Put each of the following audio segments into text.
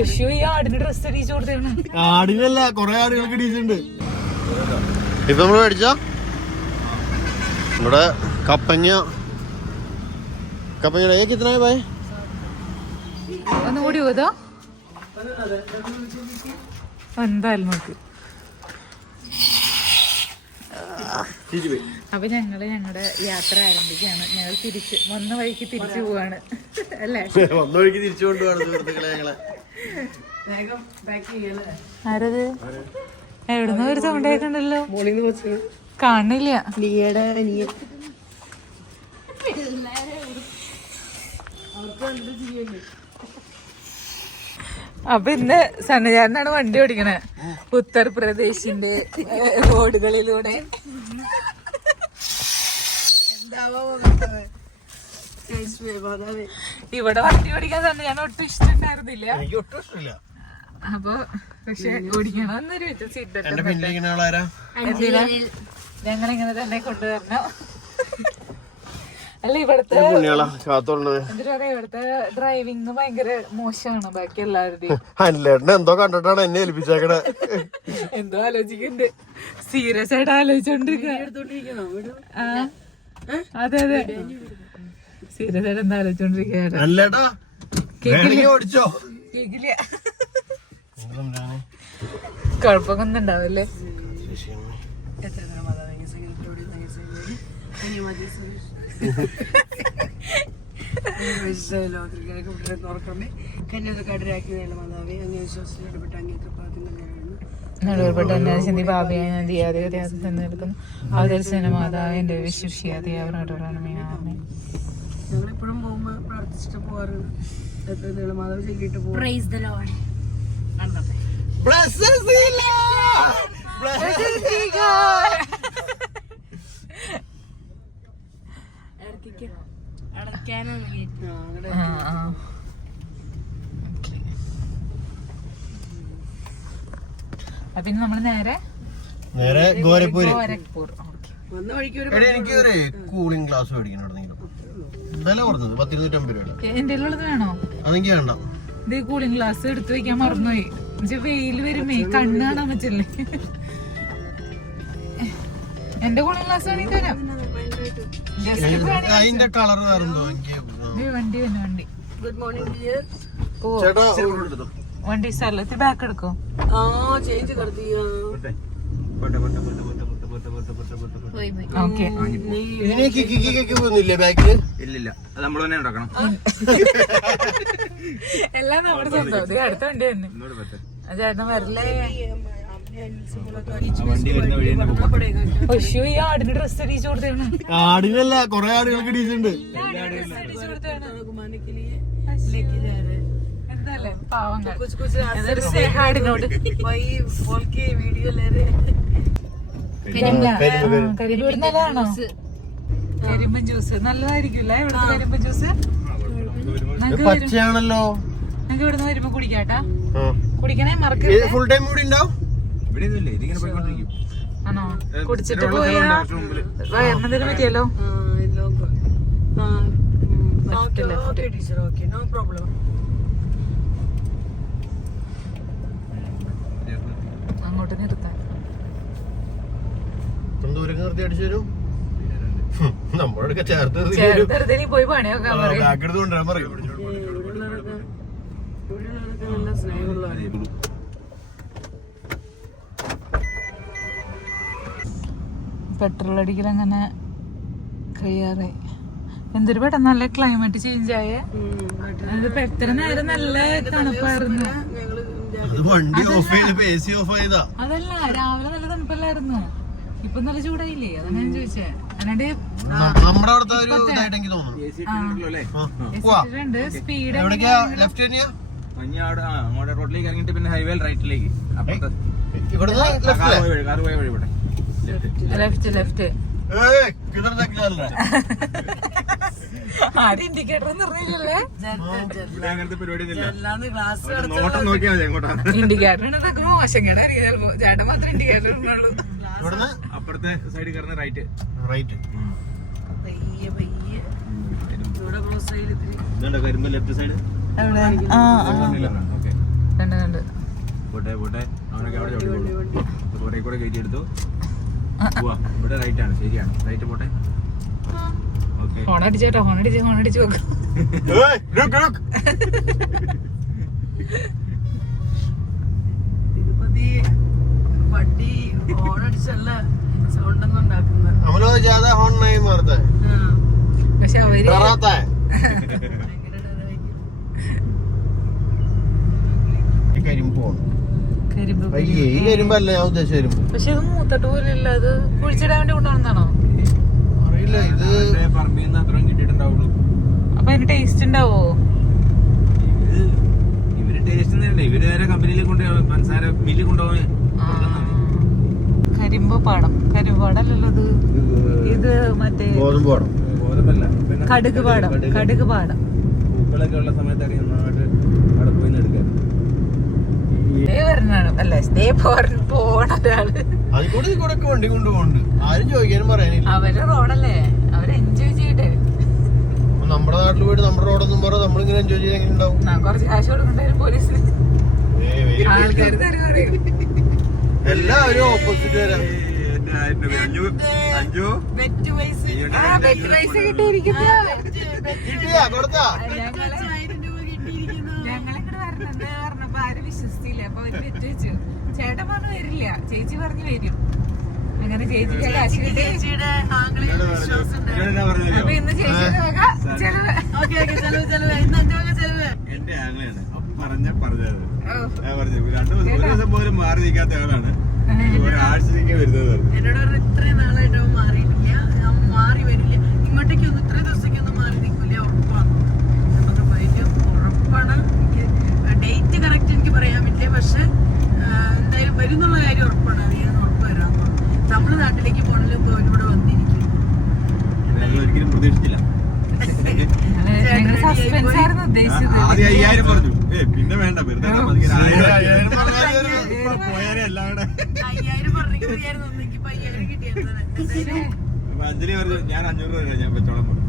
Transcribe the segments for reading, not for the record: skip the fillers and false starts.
ഈ ആടിന് ഡ്രസ് അടിച്ചു കൊടുത്തേണ്. ആടിനല്ല, കൊറേ ആടുകൾക്ക് ഇടിച്ചിട്ടുണ്ട്. ഇപ്പൊ നമ്മള് മേടിച്ച ഇവിടെ കപ്പങ്ങ കിतना है भाई? ഒന്നുകൂടി പോതോ എന്തായാലും നോക്ക്. അപ്പൊ ഞങ്ങളുടെ യാത്ര ആരംഭിക്കുകയാണ്. ഞങ്ങൾ വന്ന വഴിക്ക് തിരിച്ചു പോവാണ് അല്ലേ? വന്ന വഴിക്ക് തിരിച്ചു കൊണ്ടുപോവാണ് സുഹൃത്തുക്കളെ ഞങ്ങളെ. ആരത്? എവിടുന്ന് ഒരു സൗണ്ട് കേൾക്കണ്ടല്ലോ, കാണില്ല. അപ്പൊ ഇന്ന് സന്നജാരനാണ് വണ്ടി ഓടിക്കണേ ഉത്തർപ്രദേശിന്റെ റോഡുകളിലൂടെ. ഇവിടെ വണ്ടി ഓടിക്കാൻ സന്നജാരൻ ഒട്ടും ഇഷ്ടമുണ്ടായിരുന്നില്ല. അപ്പൊ പക്ഷെ ഓടിക്കണം എന്നൊരു ഞങ്ങളിങ്ങനെ തന്നെ കൊണ്ടുവരണം. അല്ല ഇവിടുത്തെ ഇവിടുത്തെ ഡ്രൈവിംഗ് ഭയങ്കര മോശമാണ് ബാക്കി എല്ലാവരുടെയും. എന്തോ കണ്ടിട്ടാണ് എന്നെ ഏൽപ്പിച്ചേക്കണേ. എന്തോ ആലോചിക്കുന്നുണ്ട്, സീരിയസ് ആയിട്ട് ആലോചിച്ചോണ്ടിരിക്കുക. അതെ അതെ, സീരിയസ് ആയിട്ട് എന്താ ആലോചിച്ചോണ്ടിരിക്കുക. കുഴപ്പമൊക്കെ ഒന്നും ഉണ്ടാവില്ലേ? നടുവേർപ്പെട്ട അന്വേഷണി ബാബയെ ഞാൻ ദിയാദിയാസം നിൽക്കുന്നു. അവതരിച്ചന മാതാവിന്റെ വിശുഷിയാതെ അവരോടാണ് മീനാമേ. ഞങ്ങളെപ്പോഴും പോകുമ്പോ പ്രാർത്ഥിച്ചിട്ട് പോവാറുണ്ട്. മാതാവ് ചൊല്ലിട്ട് പോകും. പിന്നെ നമ്മള് നേരെ ഗോരഖ്പൂർ. വന്ന വഴിക്ക് എനിക്കൊരു കൂളിംഗ് ഗ്ലാസ് മേടിക്കണം. വില കുറഞ്ഞത് 10-250 രൂപ. എന്റെ ഉള്ളത് വേണോ? അതെനിക്ക് വേണ്ട. ഇത് കൂളിംഗ് ഗ്ലാസ് എടുത്തു വെക്കാൻ മറന്നുപോയി. വെയിൽ വരുമേ കണ്ണ് കാണാൻ പറ്റില്ലേ. എന്റെ കൂളിംഗ് ഗ്ലാസ് വേണമെങ്കിൽ തരാം. അതിന്റെ കളർ വേറെന്തോ. വണ്ടി വണ്ടി ഗുഡ് മോർണിംഗ് വണ്ടി സ്ഥലത്ത് ബാക്ക് എടുക്കോ? ചേഞ്ച് കർദിയാ. ഇല്ലില്ല, അത് നമ്മൾ തന്നെ ഉണ്ടാക്കണം. എല്ലാം നമ്മുടെ സ്വന്തം. അടുത്ത വണ്ടി തന്നെ ചേട്ടൻ വരല്ലേ. ഈ ആടിന് ഡ്രസ് അടിച്ചു കൊടുത്തേണ്. ആടിനല്ല, കൊറേ ആടുകൾക്ക് ഇടിച്ചിട്ടുണ്ട്. എന്താല്ലേ പാവങ്ങൾ ആടിനോട്. കരിമ്പ് നല്ലതാണോ? കരിമ്പൻ ജ്യൂസ് നല്ലതായിരിക്കില്ല. ഇവിടുത്തെ കരിമ്പൻ ജ്യൂസ് പച്ചയാണല്ലോ. ഞങ്ങൾക്ക് ഇവിടുന്ന് വരുമ്പോ കുടിക്കാട്ടാ. കുടിക്കണേ മറക്കരുത്. ഫുൾ ടൈം കൂടി ഉണ്ടാവും. ആണോ? കുടിച്ചിട്ട് പോയാ വയറിനെന്തിനും പറ്റിയല്ലോ. അങ്ങോട്ട് നിർത്താൻ നമ്മളൊക്കെ ചേർത്ത് പോയി പണിയൊക്കെ പറയും. നല്ല സ്നേഹമുള്ള പെട്രോൾ അടിക്കൽ അങ്ങനെ കഴിയാറായി. എന്തൊരു പെട്ടെന്ന് നല്ല ക്ലൈമറ്റ് ചേഞ്ച് ആയേ. എത്ര നേരം നല്ല തണുപ്പായിരുന്നു. അതല്ല, രാവിലെ നല്ല തണുപ്പല്ലായിരുന്നു. ഇപ്പൊ നല്ല ചൂടായില്ലേ? അതാണ് ഞാൻ ചോദിച്ചേ. അല്ലാണ്ട് സ്പീഡ് റോഡിലേക്ക് ഇറങ്ങിട്ട് പിന്നെ ഹൈവേ റൈറ്റിലേക്ക്. Left left. ആരും ഇൻഡിക്കേറ്റർ നിർണ്ണയില്ലേ? ഇൻഡിക്കേറ്റർ മോശം കേടാ ചിലപ്പോ. ചേട്ടൻ മാത്രം ഇൻഡിക്കേറ്റർ ഇടുന്നുള്ളൂ. അപ്പുറത്തെ സൈഡിൽ കയറുന്ന റൈറ്റ് റൈറ്റ്. കരിമ്പ് ലെഫ്റ്റ് സൈഡ്. കണ്ട് കണ്ട്. പോട്ടെ പോട്ടെ, അവനൊക്കെ അവിടെ ചോദിക്കോളൂ. പോട്ടെ കൂടെ കയറ്റി എടുത്തു. ഇവിടെ റൈറ്റ് ആണ്, ശരിയാണ്, റൈറ്റ് പോട്ടെ. ഓക്കെ, ഹോണടിച്ചേട്ടോ, ഹോണടിച്ച് വെക്കും. തിരുപ്പതി വണ്ടി ഓണടിച്ചല്ല സൗണ്ട് ഒന്നും ഉണ്ടാക്കുന്നത്. हम लोग ज्यादा हॉर्न नहीं मारते हैं, പക്ഷെ അവര് डराता है। ഭയങ്കര ഡറായിരിക്കും. ഈ കരിമ്പ് പോണം. കരിമ്പ് അയ്യേ, ഈ കരിമ്പല്ല ഞാൻ ഉദ്ദേശിച്ച കരിമ്പ്. പക്ഷെ ഇത് മൂത്തട്ട് പോലെയല്ല, അത് കുഴിച്ചിടാൻ വേണ്ടി കൊണ്ടുവന്നതാണോ? അറിയില്ല, ഇത് പറമ്പിൽ നിന്ന് അത്രയും കിട്ടിയിട്ടുണ്ടാവുള്ളൂ. അപ്പൊ അതിന് ടേസ്റ്റ് ഉണ്ടാവോ? ഇവര് ടേസ്റ്റ് ഒന്നുമില്ല, ഇവര് നേരെ കമ്പനിയിലേക്ക് കൊണ്ടുപോയി പഞ്ചസാര മില്ലിൽ കൊണ്ടുപോകാൻ. കരിമ്പാടല്ലല്ലോ ഇത്, ഇത് മറ്റേ ഗോതമ്പ് പാടം. ഗോതമ്പല്ല, കടുക് പാടം. പൂക്കളൊക്കെ ഉള്ള സമയത്തൊക്കെ നന്നായിട്ട് അവിടെ പോയി എടുക്കാം. പോണ ഒരാള് അതിൽ കൂടെ ഇതിൽ കൂടെ ഒക്കെ വണ്ടി കൊണ്ടുപോകുന്നുണ്ട്, ആരും ചോദിക്കാനും പറയാനില്ല. അവര് റോഡല്ലേ, അവര് എൻജോയ് ചെയ്യട്ടെ. നമ്മുടെ നാട്ടിൽ പോയിട്ട് നമ്മുടെ റോഡൊന്നും പറയാം, നമ്മളിങ്ങനെ എൻജോയ് ചെയ്ത് എങ്ങനെ ഉണ്ടാവും? കുറച്ച് കാശ് കൊടുക്കണ്ടായിരുന്നു പോലീസിന്. ആൾക്കാർ തരും പറയും. എല്ലാവരും ഓപ്പോസിറ്റ് വരാം. ബെറ്റ് പൈസ പൈസ കിട്ടിയിരിക്കുന്ന കിട്ടിയാ കൊടുത്താ? 1000 രൂപ കിട്ടിയിരിക്കുന്നു. ഞങ്ങളിങ്ങോട്ട് വരണെന്ന് പറഞ്ഞപ്പോ ആരും വിശ്വസിച്ചില്ല. അപ്പൊ അവര് തെറ്റ് വെച്ചു. ചേട്ടൻ പറഞ്ഞു വരില്ല, ചേച്ചി പറഞ്ഞു വരും. അങ്ങനെ ചേച്ചിക്ക് കാശ് കിട്ടി. ചേച്ചിയുടെ ആംഗിളിൽ വിശ്വാസം ഉണ്ടായിരുന്നു. അപ്പൊ ഇന്ന് ചേച്ചിയുടെ വക ചെലവ്. ഓക്കെ ചെലവ് ഇന്ന് എന്റെ വക ചെലവ്. എന്റെ ആംഗ്ലാണ് പറഞ്ഞത്. ഓ. ഞാൻ പറഞ്ഞു, ഒരു ദിവസം പോലും മാറി നിൽക്കാത്ത ആളാണ്, ഒരാഴ്ചയ്ക്ക് വരുന്നത്. എന്നോട് പറഞ്ഞു ഇത്രയും നാളായിട്ട് അവൻ മാറിയിട്ടില്ല, അവൻ മാറി വരില്ല, ഇങ്ങോട്ടേക്കൊന്നും ഇത്രയും ദിവസത്തേക്കൊന്നും മാറി നിൽക്കില്ല, ഉറപ്പാണ്. ഉറപ്പാണ്. എനിക്ക് ഡേറ്റ് കറക്റ്റ് എനിക്ക് പറയാൻ പറ്റില്ല, പക്ഷെ എന്തായാലും വരും എന്നുള്ള കാര്യം ഉറപ്പാണ്. അത് ഞാൻ ഉറപ്പ് വരാൻ നമ്മള് നാട്ടിലേക്ക് പോകണമെങ്കിൽ ഇപ്പൊ അവനിവിടെ വന്നിരിക്കും. ഒരിക്കലും പ്രതീക്ഷിച്ചില്ല. സസ്പെൻസ് ആയിരുന്നു ഉദ്ദേശിച്ചത്. ആദ്യം 5000 പറഞ്ഞു, പിന്നെ വേണ്ട, വെറുതെ പോയാലേ എല്ലാവരുടെ 5000 പറഞ്ഞെങ്കിൽ മതിയായിരുന്നു. എനിക്കിപ്പോ 5000 കിട്ടിയത്. അഞ്ജലി പറഞ്ഞു, ഞാൻ 500 രൂപ ഞാൻ വെച്ചോളം പറഞ്ഞു.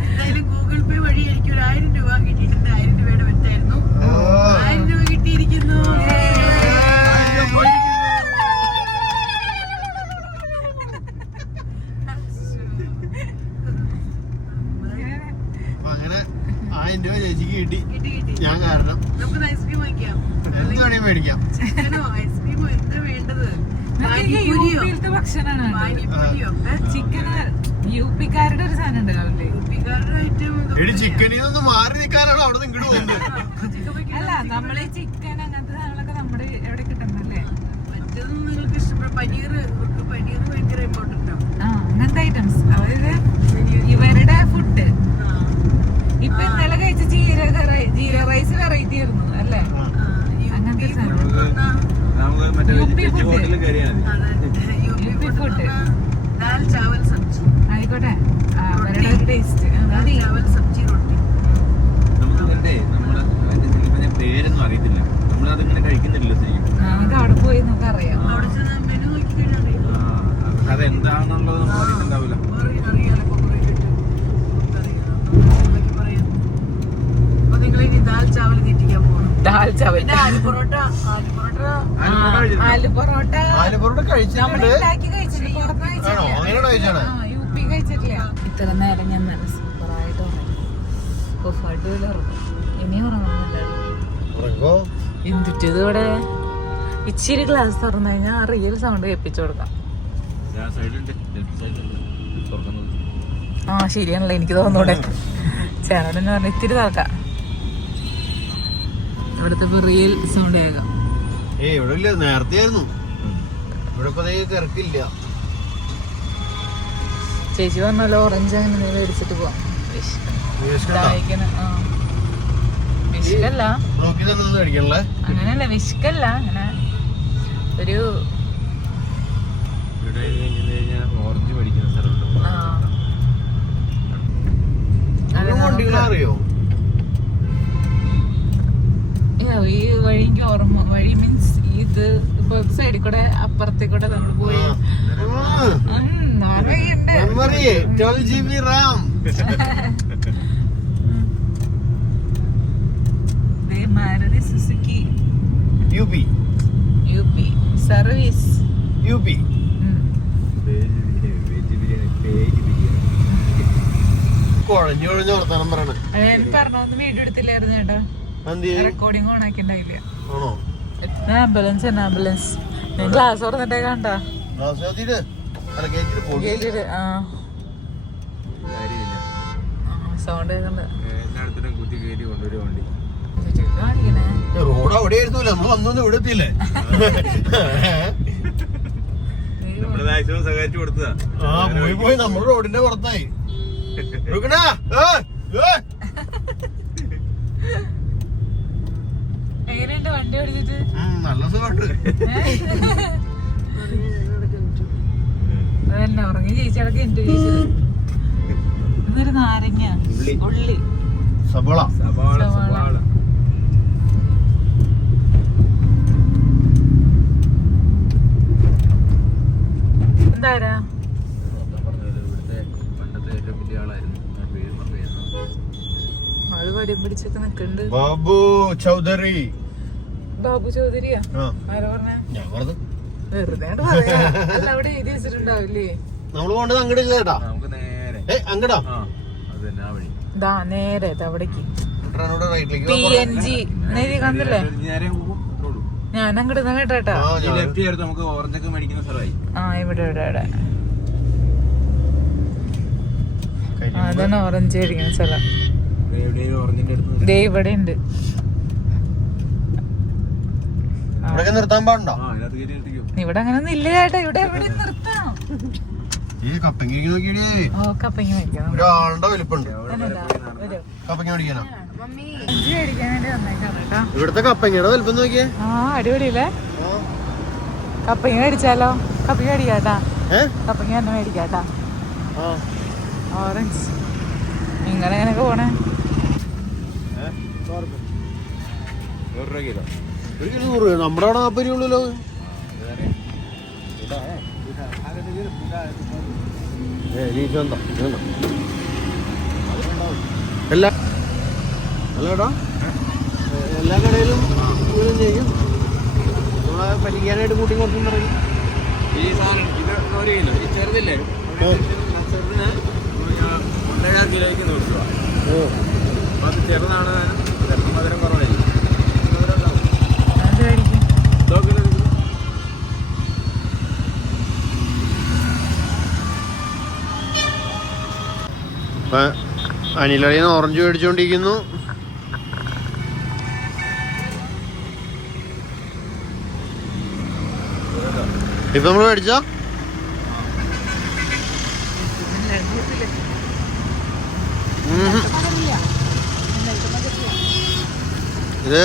എന്തായാലും ഗൂഗിൾ പേ വഴി എനിക്ക് ഒരു 1000 രൂപ കിട്ടിയിട്ടുണ്ട്. 1000 രൂപയുടെ വെറ്റായിരുന്നു. 1000 രൂപ കിട്ടിയിരിക്കുന്നു. അങ്ങനെ 1000 രൂപ ചേച്ചിക്ക് കിട്ടി. കിട്ടി. ഞാൻ കാരണം നമുക്ക് ഐസ്ക്രീം വാങ്ങിക്കാം, എന്ത് വേണേ മേടിക്കാം. ചിക്കനോ ഐസ്ക്രീമോ എന്താ വേണ്ടത്? യൂപിയിലത്തെ ഭക്ഷണമാണ് പാനിപ്പൂരിയോ? ചിക്കന്. യുപിക്കാരുടെ ഒരു സാധനം ഉണ്ട് അവരുടെ. യുപിക്കാരുടെ ഐറ്റം എടി ചിക്കനിൽ നിന്ന് മാറി നിൽക്കാനാണ് അവിടെ നിന്ന് ഇങ്ങോട്ട് പോകുന്നത്. അല്ല, നമ്മള് ചിക്കൻ അങ്ങനത്തെ സാധനങ്ങളൊക്കെ നമ്മുടെ എവിടെ കിട്ടുന്നല്ലേ. മറ്റൊന്നും നിങ്ങൾക്ക് ഇഷ്ടപ്പെടും. പനീർ ഭയങ്കര ഇമ്പോർട്ടന്റ് ആണ്. അങ്ങനത്തെ ഐറ്റംസ്, അതായത് ഇവരുടെ ഫുഡ്. ഇപ്പൊ ഇന്നലെ കഴിച്ച ജീര റൈസ് വെറൈറ്റി ആയിരുന്നു അല്ലേ? അങ്ങനത്തെ സാധനം. നമുക്ക് മറ്റേ വെജ് ഹോട്ടലിൽ കയറിയാൽ യുപി ഫുഡ്. ദാൽ ചാവൽ സബ്ജി ആയിക്കോട്ടെ, അവരുടെ ഒരു ടേസ്റ്റ്. ചാവൽ സബ്ജി റൊട്ടി. നമ്മള് പേരൊന്നും അറിയത്തില്ല, നമ്മളതിങ്ങനെ കഴിക്കുന്നില്ലല്ലോ ശരിക്കും. നമുക്ക് അവിടെ പോയി നമുക്ക് അറിയാം. അവിടെ ചെന്ന് മെനു നോക്കി കഴിഞ്ഞാൽ അറിയാം. അതെന്താണെന്നുള്ളത് നമുക്ക് അറിയിട്ടുണ്ടാവില്ല. അറിയാലോ പറയാം. അപ്പൊ നിങ്ങൾ ഇനി ദാൽ ചാവൽ തീറ്റിക്കാൻ പോകണം. ദാൽ ചാവൽ, പിന്നെ ആലു പൊറോട്ട ആലപ്പുറത്ത് കഴിച്ചിട്ടുണ്ട്. ഉണ്ടാക്കി കഴിച്ചിട്ട് പുറത്ത് ആണോ? അങ്ങനെ കഴിച്ചാണ്. യുപി കഴിച്ചിട്ടില്ല. ഇത്ര നേരം ഞാൻ നല്ല സൂപ്പറായിട്ട് ഉറങ്ങി. അടിപൊളി ഉറങ്ങും. ഇനിയും ഉറങ്ങുന്നില്ല. എന്തിട്ടത് ഇവിടെ ഇച്ചിരി ഗ്ലാസ് തുറന്നു കഴിഞ്ഞാൽ റിയൽ സൗണ്ട് കേൾപ്പിച്ചു കൊടുക്കാം. ശരിയാണല്ലോ, എനിക്ക് തോന്നൂടെ. ചേട്ടനെന്ന് പറഞ്ഞ ഇത്തിരി താക്കാം, ഇവിടുത്തെ റിയൽ സൗണ്ട് കേൾക്കാം. ഇവിടെ ഇല്ല, നേരത്തെ ആയിരുന്നു. ഇവിടെ ഇപ്പൊ തിരക്കില്ല. ചേച്ചി പറഞ്ഞല്ലോ ഓറഞ്ച് അങ്ങനെ മേടിച്ചിട്ട് പോവാം. വിഷ്കല്ല, നോക്കി തന്നെ മേടിക്കണല്ലേ. അങ്ങനെയല്ല, വിഷ്കല്ല, അങ്ങനെ ഒരു ഓറഞ്ച് മേടിക്കുന്ന സ്ഥലമുണ്ട്. അറിയോ? ഈ വഴി എനിക്ക് ഓർമ്മ, വഴി മീൻസ് ഇത് ഇപ്പൊ സൈഡിൽ കൂടെ അപ്പുറത്തെ കൂടെ നമ്മൾ പോയി. Memory 12 GB RAM. Maruti Suzuki UP service. UP കുഴഞ്ഞു കുഴഞ്ഞു വർത്താനം പറയണേ. പറഞ്ഞൊന്നും വീഡിയോ എടുത്തില്ലായിരുന്നു ചേട്ടാ. റെക്കോർഡിംഗ് ഓൺ ആക്കിണ്ടായില്ല. ആണോ? ആംബുലൻസ് ഞാൻ ക്ലാസ് തുറന്നിട്ടേ കണ്ട സൗണ്ട് റോഡ് അവിടെ ആയിരുന്നില്ല, നമ്മള് വന്നൊന്നും ഇവിടെ എത്തിയില്ലേ? പോയി നമ്മള് റോഡിന്റെ പുറത്തായി. എങ്ങനെയുണ്ട് വണ്ടി ഓടിച്ചിട്ട്? നല്ല സുഖമുണ്ട്. അതന്നെ ഉറങ്ങി ചേച്ചിടക്ക് എന്റെ ചേച്ചത്. ഇതൊരു നാരങ്ങ ഉള്ളി സവാള. എന്താരാ അത് വടിയും പിടിച്ചൊക്കെ നിക്കണ്ട്. ബാബു ചൗധരി. ബാബു ചൗധരിയാ? ആരാ പറഞ്ഞ? ഞാൻ പറഞ്ഞു വെറുതെ പറയാ. അല്ല അവിടെ എഴുതി വെച്ചിട്ടുണ്ടാവില്ലേ? നമ്മള് പോണ്ടത് അങ്ങോട്ട് ചേട്ടാ. അങ്ങടാ നേരെ അവിടേക്ക് റൈറ്റിലേക്ക് PNG എഴുതി കണ്ടില്ലേ? ഞാൻ അങ്ങോട്ട് കേട്ടാ. ഇവിടെ അതാണ് ഓറഞ്ച് മേടിക്കുന്ന സ്ഥലം. ദേ ഇവിടെ ഉണ്ട്. നിർത്താൻ പാടുണ്ടോ? ഇവിടെ അങ്ങനെ ഒന്നും ഇല്ല ചേട്ടാ. ഇവിടെ എവിടെ നിർത്താം. കപ്പങ്ങ മേടിക്കാം. ഒരാളുടെ വലിപ്പുണ്ട്. കപ്പങ്ങ മേടിക്കാനോ? മേടിക്കാനായിട്ട് വന്നേക്കാം കേട്ടോ. ഇവിടുത്തെ കപ്പങ്ങയുടെ വലിപ്പം നോക്കിയേ. അടിപൊളിയില്ലേ? കപ്പങ്ങ മേടിച്ചാലോ? കപ്പങ്ങ മേടിക്കാട്ടാ. കപ്പങ്ങ തന്നെ മേടിക്കാട്ടാ. ഓറഞ്ച് നിങ്ങളെ എങ്ങനെയൊക്കെ പോണേ? നമ്മുടെ അവിടെ 40 രൂപയുള്ളൂ. എല്ലാ കടയിലും ചെയ്യും. നമ്മളെ പറ്റിക്കാനായിട്ട് കൂട്ടി കുറച്ചും പറയും. ഈ സാധനം ഇത് ചെറുതില്ലേ? ചെറുതിന് 1.5 കിലോയ്ക്ക് 100 രൂപ. അപ്പൊ അത് ചെറുതാണ്, മധുരം കുറവായിരിക്കും. അനിലറിയുന്ന ഓറഞ്ച് മേടിച്ചോണ്ടിരിക്കുന്നു. ഇപ്പൊ നമ്മള് മേടിച്ചോ? ഇത്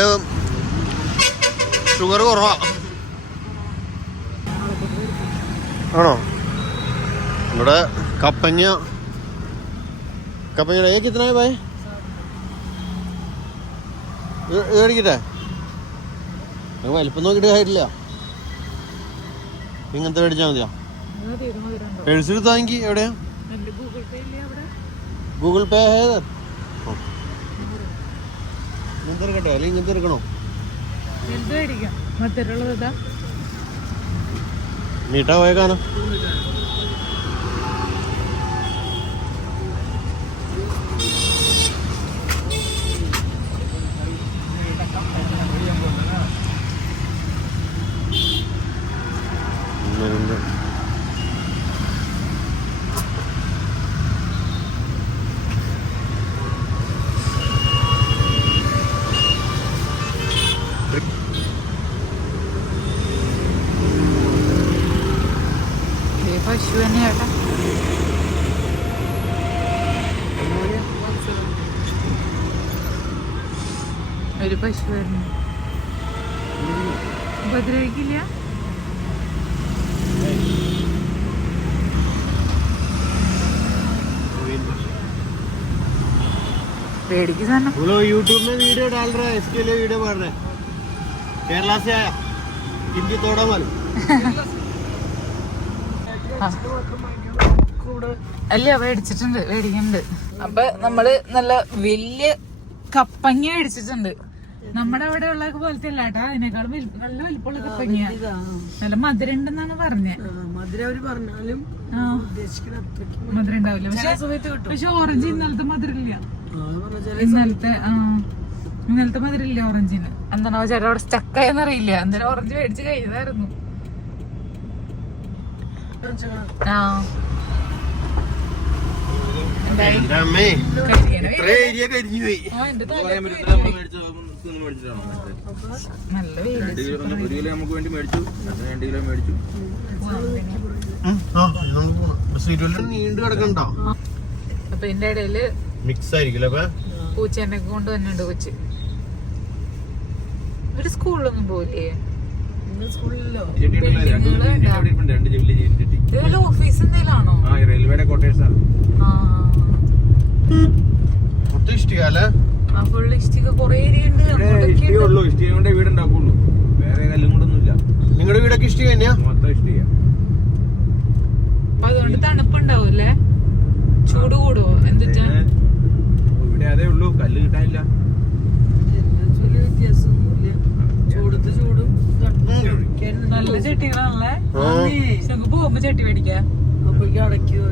ഷുഗർ കുറവാ ആണോ? ഇവിടെ കപ്പങ്ങയുടെ കിത്തനായ ഭായ് മേടിക്കട്ടെ? വലിപ്പം നോക്കിയിട്ട് കാര്യമില്ല. ഇങ്ങനത്തെ മേടിച്ചാൽ മതിയോ? പേഴ്സെടുത്താ എനിക്ക് എവിടെയാ? ഗൂഗിൾ പേ ഇങ്ങനത്തെ എടുക്കട്ടെ അല്ലെങ്കിൽ ഇങ്ങനത്തെ എടുക്കണോ? നീട്ടാ പോയേക്കാനോ? പശു തന്നെയാട്ടാ. ഒരു പശു വരുന്നു. ഉപദ്രവിക്കില്ല. പേടിക്ക് സാധനം. यूट्यूब में वीडियो डाल रहा है, इसके लिए वीडियो बन रहा है. केरला से आया, हिंदी थोड़ा मालूम. അല്ല മേടിക്കുന്നുണ്ട്. അപ്പൊ നമ്മള് നല്ല വലിയ കപ്പങ്ങ മേടിച്ചിട്ടുണ്ട്. നമ്മുടെ അവിടെ ഉള്ള പോലത്തെ അല്ല കേട്ടോ, അതിനേക്കാളും നല്ല വലിപ്പമുള്ള കപ്പങ്ങ. നല്ല മധുരം ഉണ്ടെന്നാണ് പറഞ്ഞേ. മധുരം അവര് പറഞ്ഞാലും ഉദ്ദേശിക്കുന്ന അത്രയ്ക്ക് മധുരം ഉണ്ടാവില്ല. പക്ഷെ ഓറഞ്ച് ഇന്നലത്തെ മധുരം ഇല്ല. ഇന്നലത്തെ മധുരം ഇല്ല ഓറഞ്ചിന്. എന്താണോ ചേട്ടാ അവിടെ സ്റ്റക്കായെന്നറിയില്ല. എന്തായാലും ഓറഞ്ച് മേടിച്ച് കഴിഞ്ഞതായിരുന്നു. ആ നല്ല വെയിൽ. 2 കിലോ നമുക്ക് വേണ്ടി മേടിച്ചു, 2 കിലോ മേടിച്ചു. നീണ്ടു കിടക്കണ്ടോ? അപ്പൊ ഇതിന്റെ ഇടയില് മിക്സ് ആയിരിക്കില്ല. പൂച്ചേനെ കൊണ്ട് തന്നെയുണ്ട് കൊച്ച്. ഇവര് സ്കൂളിലൊന്നും പോയില്ലേ? സ്കൂളിലോ ഇതുപോലെ ഓഫീസ് എന്തെങ്കിലാണോ? റെയിൽവേയുടെ ക്വാർട്ടേഴ്സാണ്. ഫുള്ള് ഇഷ്ടിക കൊറേ ഏരിയുണ്ട്. ഇഷ്ടികയുള്ളൂ, ഇഷ്ടിക കൊണ്ട് വീടുണ്ടാക്കുള്ളൂ, വേറെ കല്ലും കൊണ്ടൊന്നുമില്ല. നിങ്ങളുടെ വീടൊക്കെ ഇഷ്ടിക തന്നെയാ? മൊത്തം ഇഷ്ടിക. അപ്പൊ അതുകൊണ്ട് തണുപ്പുണ്ടാവും അല്ലേ? ചൂട് കൂടുവോ? എന്തിട്ടാ ഇവിടെ അതേ ഉള്ളൂ, കല്ല് കിട്ടാനില്ല. വലിയ വ്യത്യാസമൊന്നുമില്ല. ചൂടത്ത് ചൂടും നല്ല ചട്ടികളാണല്ലേ. നമുക്ക് പോകുമ്പോ ചട്ടി മേടിക്കാം. അപ്പോഴേക്കും അടയ്ക്കുക.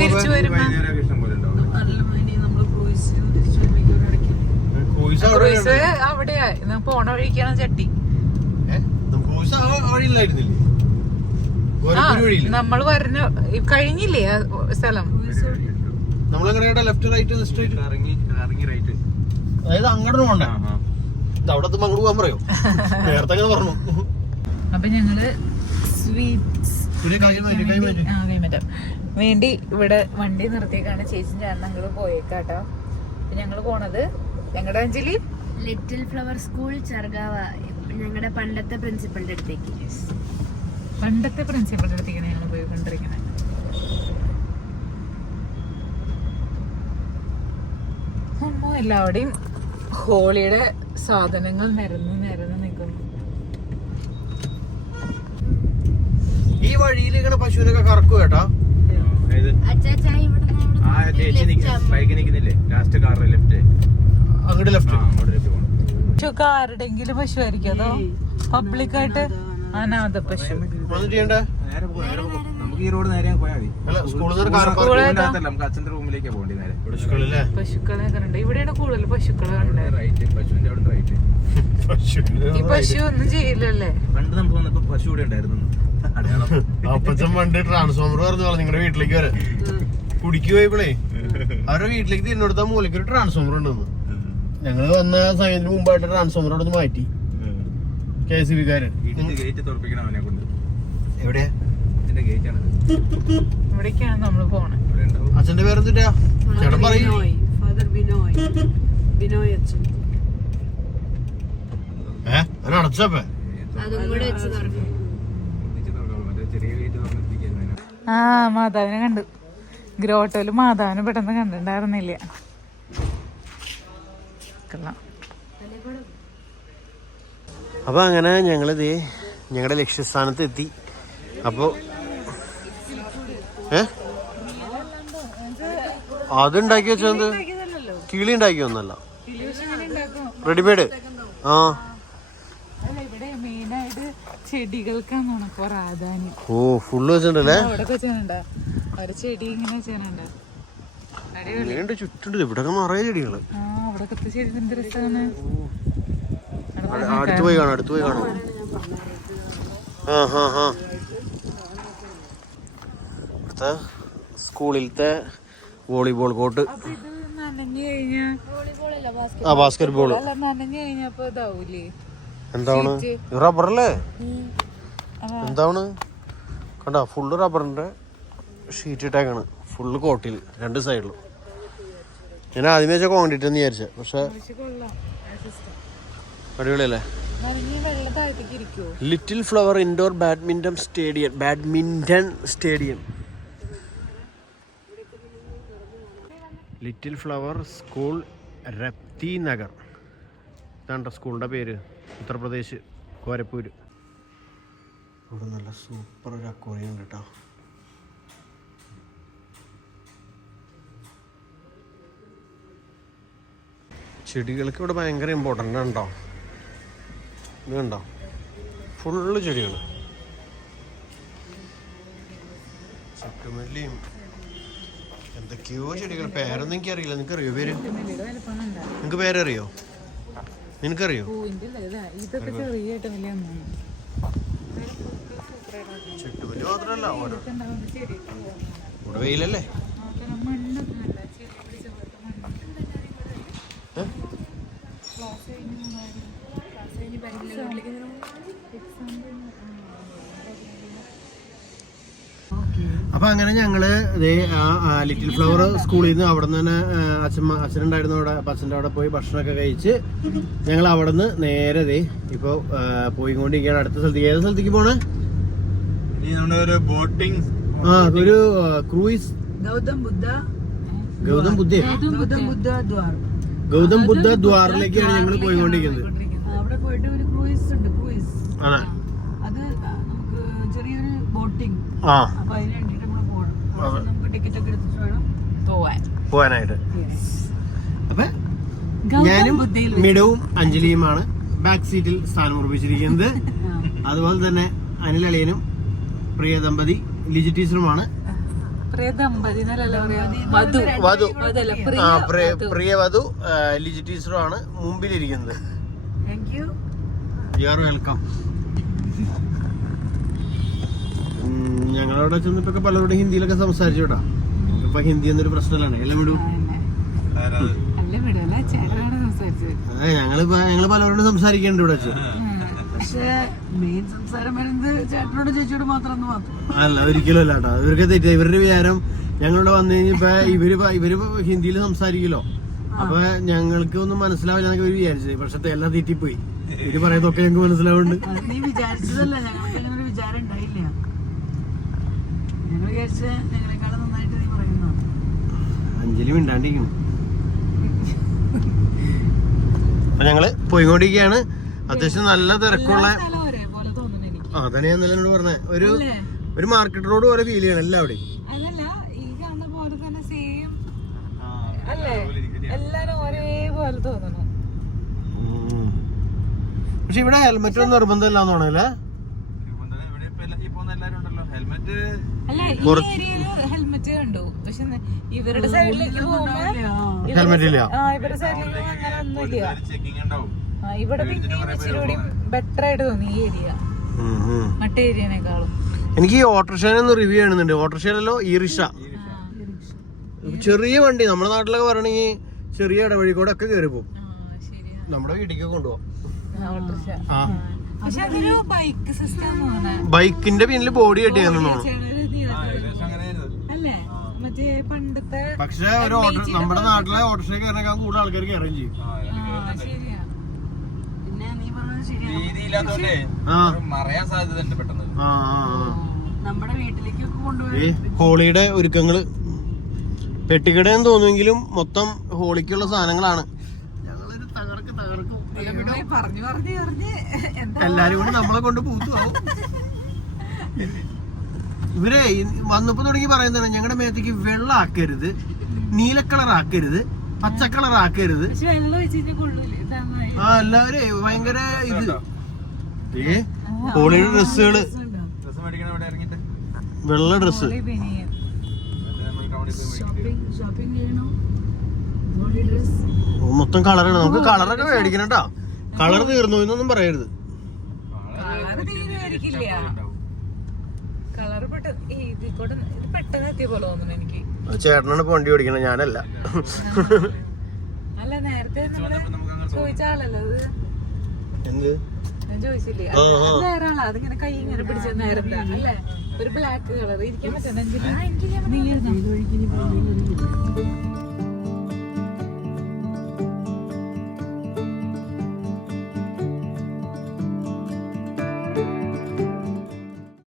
തിരിച്ചു വരുമ്പോ വൈകുന്നേരം ഇഷ്ടം പോലെ ഉണ്ടാവും. നല്ല മൈനി നമ്മള് ക്രൂയിസിന് തിരിച്ചു വരുമ്പോഴേക്കും അവിടെ അടയ്ക്കും. ക്രൂയിസ് അവിടെയാ, പോണ വഴിക്കാണ് ചട്ടി. നമ്മള് വരുന്ന കഴിഞ്ഞില്ലേ ആ സ്ഥലം? നമ്മളെങ്ങനെയാ ലെഫ്റ്റ് റൈറ്റ് സ്ട്രൈറ്റ് ഇറങ്ങി റൈറ്റ്, അതായത് അങ്ങോട്ട് പോണ്ട. അവിടെ അങ്ങോട്ട് പോകാൻ പറയോ? നേരത്തെ അങ്ങനെ പറഞ്ഞു. അപ്പൊ ഞങ്ങള് സ്വീറ്റ്സ് കൈമാറ്റം വേണ്ടി ഇവിടെ വണ്ടി നിർത്തിയേക്കാണ്. ചേച്ചി ചേട്ടൻ അങ്ങോട്ട് പോയേക്കാട്ടോ. ഞങ്ങള് പോണത് ഞങ്ങളുടെ അഞ്ജലി ലിറ്റിൽ ഫ്ലവർ സ്കൂൾ ചെറുകാവ, ഞങ്ങളുടെ പണ്ടത്തെ പ്രിൻസിപ്പളിന്റെ അടുത്തേക്ക്. പണ്ടത്തെ പ്രിൻസിപ്പളിന്റെ അടുത്തേക്കാണ് ഞങ്ങൾ പോയിക്കൊണ്ടിരിക്കുന്നത്. അമ്മോ, എല്ലാവരുടെയും ഹോളിയുടെ സാധനങ്ങൾ നിരന്ന് നിൽക്കുന്നു. ഈ വഴിയിൽ ഇങ്ങനെ പശുവിനൊക്കെ കറക്കും കേട്ടാ. അങ്ങോട്ട് ലെഫ്റ്റ് പശുക്കെ ആരുടെങ്കിലും പശു ആയിരിക്കും, അതോ പബ്ലിക്കായിട്ട് അനാഥ പശു? നമുക്ക് ഈ റോഡ് നേരെ പോയാൽ മതി. നമുക്ക് അച്ഛന്റെ റൂമിലേക്ക് പോകേണ്ടി നേരെ. പശുക്കളെ കണ്ട് ഇവിടെയാണ് കൂടുതൽ പശുക്കളെ കണ്ടത്. റൈറ്റ്, പശുവിന്റെ അവിടെ റൈറ്റ്. ഈ പശു ഒന്നും ചെയ്യില്ലല്ലേ? പണ്ട് നമുക്ക് വന്നപ്പോ പശു ഇവിടെ ഉണ്ടായിരുന്നു. അപ്പച്ചൻ പണ്ട് ട്രാൻസ്ഫോമർ പറഞ്ഞു നിങ്ങളുടെ വീട്ടിലേക്ക് വരെ കുടിക്ക് പോയപ്പോഴേ അവരുടെ വീട്ടിലേക്ക് തിരിഞ്ഞെടുത്ത മൂലയ്ക്ക് ഒരു ട്രാൻസ്ഫോമർ ഉണ്ടെന്ന്. ഞങ്ങള് വന്ന സമയത്തിന് മുമ്പായിട്ട് ട്രാൻസ്ഫോമർ അവിടെ മാറ്റി KSB-കാര്. ഗേറ്റ് തുറപ്പിക്കണം അവനെ കൊണ്ട്. എവിടെയാ? ഇതിന്റെ ഗേറ്റ് ആണ്. ഇവിടേക്കാണ് നമ്മള് പോണേ. അച്ഛന്റെ പേരെന്തിട്ടാ ചേട്ടൻ പറയും? ഫാദർ ബിനോയ്, ബിനോയ് അച്ഛൻ. അങ്ങനെ അടച്ചപ്പേ അതും കൂടെ വെച്ച് തുറക്കും. ചെറിയ ഗേറ്റ് തുറന്നിരിക്കുന്നു. ആ മാതാവിനെ കണ്ടു. ഗ്രോട്ടോയില് മാതാവിനെ പെട്ടെന്ന് കണ്ടിട്ടുണ്ടായിരുന്നില്ല. അപ്പൊ അങ്ങനെ ഞങ്ങളിത് ഞങ്ങളുടെ ലക്ഷ്യസ്ഥാനത്ത് എത്തി. അപ്പൊ അതുണ്ടാക്കി വെച്ചത് കിളി ഉണ്ടാക്കി ഒന്നല്ല, റെഡിമെയ്ഡ്. ആ ചെടികൾക്കാണ് പ്രാധാന്യം. ഓ ഫുള്ള് വെച്ചിട്ടുണ്ടല്ലേ? ചെടി ഇങ്ങനെ വെച്ചാലുണ്ട്. ചുറ്റുണ്ട് ഇവിടെ നിറയെ ചെടികള്. അടുത്ത് പോയി കാണാം. ഇവിടുത്തെ സ്കൂളിലത്തെ വോളിബോൾ കോർട്ട്, ബാസ്കറ്റ് ബോൾ. എന്താണ് റബ്ബറല്ലേ? എന്താണ് കണ്ട, ഫുള്ള് റബ്ബറിന്റെ ഷീറ്റ് ഇട്ടേക്കാണ് ഫുള്ള് കോട്ടിൽ 2 സൈഡിലും. ഞാൻ ആദ്യമേ വെച്ചാൽ കോൺക്രീറ്റ് എന്ന് വിചാരിച്ച, പക്ഷെ അടിപൊളിയല്ലേ? Little flower indoor badminton stadium. Little flower school Rapti Nagar, ഇതാണ് സ്കൂളിൻ്റെ പേര്. ഉത്തർപ്രദേശ്, കോരപ്പൂര്. ഇവിടെ നല്ല സൂപ്പർ ഒരു അക്വേറിയം ഉണ്ട് കേട്ടോ. ചെടികൾക്ക് ഇവിടെ ഭയങ്കര ഇമ്പോർട്ടൻ്റ് ഉണ്ടോ? ഇത് കണ്ടോ, ഫുള്ള് ചെടികൾ. ചക്കമല്ലിയും എന്തൊക്കെയോ ചെടികൾ. പേരൊന്നും എനിക്കറിയില്ല. നിനക്ക് അറിയോ പേര്? നിനക്ക് പേരറിയോ? നിനക്കറിയോ? ഇതൊക്കെ ചെറിയായിട്ട് വലിയ ചെട്ടുമല്ലി മാത്രല്ല, ഇവിടെ വെയിലല്ലേ? അപ്പൊ അങ്ങനെ ഞങ്ങള് ലിറ്റിൽ ഫ്ലവർ സ്കൂളിൽ നിന്ന് അവിടെ നിന്ന് തന്നെ അച്ഛനുണ്ടായിരുന്ന അവിടെ, അപ്പൊ അച്ഛൻ്റെ അവിടെ പോയി ഭക്ഷണമൊക്കെ കഴിച്ച് ഞങ്ങൾ അവിടെ നിന്ന് നേരെ ഇപ്പൊ പോയിക്കൊണ്ടിരിക്കുകയാണ് അടുത്ത സ്ഥലത്തേക്ക്. ഏത് സ്ഥലത്തേക്ക് പോണേ? ബോട്ടിംഗ്, ഒരു ക്രൂയിസ്. ഗൗതം ബുദ്ധ ദ്വാറിലേക്കാണ് ഞങ്ങൾ പോയിക്കൊണ്ടിരിക്കുന്നത്. അവിടെ പോയിട്ട് ഒരു ക്രൂയിസ് ഉണ്ട്. ക്രൂയിസ് അത് നമുക്ക് ചെറിയൊരു ബോട്ടിംഗ്. അപ്പൊ അതിന് വേണ്ടിട്ട് നമ്മൾ പോകണം. നമുക്ക് ടിക്കറ്റ് ഒക്കെ എടുത്തിട്ട് വേണം പോവാനായിട്ട്. അപ്പൊ ഞാനും മിടവും അഞ്ജലിയുമാണ് ബാക്ക് സീറ്റിൽ സ്ഥാനം ഉറപ്പിച്ചിരിക്കുന്നത്. അതുപോലെ തന്നെ അനിലളിയനും പ്രിയ ദമ്പതി ലിജി ടീച്ചറുമാണ്. പ്രിയ വധു ലിജി ടീച്ചറുമാണ് മുമ്പിലിരിക്കുന്നത്. You are welcome. ഞങ്ങളവിടെ ചെന്നിട്ടൊക്കെ പലരോടും ഹിന്ദിയിലൊക്കെ സംസാരിച്ചു കേട്ടോ. ഇപ്പൊ ഹിന്ദി എന്നൊരു പ്രശ്നമാണ്. എല്ലാം വിടൂ. ഞങ്ങള് പലരോടും സംസാരിക്കേണ്ട ഇവിടെ വെച്ച്. പക്ഷേ മെയിൻ സംസാരം വരുന്നത് ചേട്ടനോട് ചേച്ചിയോട് മാത്രം. അല്ല, ഒരിക്കലും അല്ല കേട്ടോ. ഇവർക്ക് തെറ്റ. ഇവരുടെ വിചാരം ഞങ്ങളിവിടെ വന്നു കഴിഞ്ഞപ്പോ ഇവര് ഹിന്ദിയിൽ സംസാരിക്കല്ലോ, അപ്പൊ ഞങ്ങൾക്ക് ഒന്നും മനസ്സിലാവില്ല എന്നൊക്കെ ഇവര് വിചാരിച്ചത്. പക്ഷെ എല്ലാം തെറ്റിപ്പോയി. ഇവര് പറയുന്നതൊക്കെ ഞങ്ങൾക്ക് മനസ്സിലാവുന്നുണ്ട്. നീ വിചാരിച്ചതല്ല, ഞങ്ങൾക്ക് അങ്ങനെ ഒരു വിചാരം ഉണ്ടായില്ല. ഞങ്ങൾ വിചാരിച്ച ഞങ്ങളെക്കാളും നന്നായിട്ട് നീ പറയുന്നു. അഞ്ജലി മിണ്ടാണ്ടിരിക്കുന്നു. അപ്പൊ ഞങ്ങള് പോയിക്കൊണ്ടിരിക്കുകയാണ്. അത്യാവശ്യം നല്ല തിരക്കുള്ള, അതാണ് ഞാൻ നല്ല പറഞ്ഞത്. ഒരു മാർക്കറ്റ് റോഡ് പോലെ ഫീൽ ചെയ്യണം എല്ലാവിടെയും. അതല്ല, ഈ കാണുന്ന പോലെ തന്നെ സെയിം അല്ലേ, എല്ലാരും ഒരേപോലെ തോന്നണം. പക്ഷെ ഇവിടെ ഹെൽമെറ്റ് ഒന്നും നിർബന്ധമില്ലാന്ന് തോന്നല്ലേ? അല്ല, ഈ ഏരിയയില് ഹെൽമെറ്റ് കണ്ടു. പക്ഷെ ഇവരുടെ സൈഡിലേക്ക് പോകുമ്പോ ഹെൽമെറ്റ് ഇല്ല. ഇവരുടെ സൈഡിലേക്ക് അങ്ങനെ ഒന്നുമില്ല. ഇവിടെ പിന്നെ ഇച്ചിരി ബെറ്റർ ആയിട്ട് തോന്നി ഈ ഏരിയ മറ്റേ ഏരിയനേക്കാളും. എനിക്ക് ഈ ഓട്ടോറിക്ഷ റിവ്യൂ ചെയ്യണമെന്നുണ്ട്. ഓട്ടോറിക്ഷയിലല്ലോ, ഈ റിക്ഷ. ചെറിയ വണ്ടി നമ്മുടെ നാട്ടിലൊക്കെ പറയണെങ്കിൽ ചെറിയ ഇടവഴി കൂടെ ഒക്കെ കയറി പോകും. നമ്മുടെ വീട്ടിലേക്ക് കൊണ്ടുപോകും. ബൈക്കിന്റെ പിന്നില് ബോഡി കെട്ടിയായിരുന്നു. പക്ഷെ ഒരു നമ്മുടെ നാട്ടിലെ ഓട്ടോറിക്ഷ കയറിനേക്കാൾ കൂടുതൽ ആൾക്കാർ കയറുകയും ചെയ്യും. നമ്മുടെ വീട്ടിലേക്കൊക്കെ കൊണ്ടുപോയി ഹോളിയുടെ ഒരുക്കങ്ങള് പെട്ടിക്കടയെന്ന് തോന്നുമെങ്കിലും മൊത്തം ഹോളിക്കുള്ള സാധനങ്ങളാണ്. ഞങ്ങളൊരു തകർക്കും എല്ലാരും കൂടി നമ്മളെ കൊണ്ട് പൂത്തുപോകും. ഇവരെ വന്നപ്പോ തുടങ്ങി പറയുന്നതാണ്, ഞങ്ങളുടെ മേത്തേക്ക് വെള്ളം ആക്കരുത്, നീല കളർ ആക്കരുത്, പച്ച കളർ ആക്കരുത്. എല്ലാവരും ഭയങ്കര ഇത്. ഹോളിയുടെ ഡ്രസ്സുകള്, വെള്ള ഡ്രസ്സ്. മൊത്തം കളറാണ്. നമുക്ക് കളറൊക്കെ മേടിക്കണം കേട്ടോ. കളർ തീർന്നു എന്നൊന്നും പറയരുത്. ചേട്ടനാണ് വണ്ടി ഓടിക്കണം, ഞാനല്ല. അല്ല, നേരത്തെ ചോദിച്ച ആളല്ലോ അത്. എന്ത് ഞാൻ ചോദിച്ചില്ലേ, വേറെ ആളാ. അതിങ്ങനെ കൈ ഇങ്ങനെ പിടിച്ച നേരത്തെ അല്ലേ, ഒരു ബ്ലാക്ക് കളർ ഇരിക്കാൻ പറ്റുന്ന.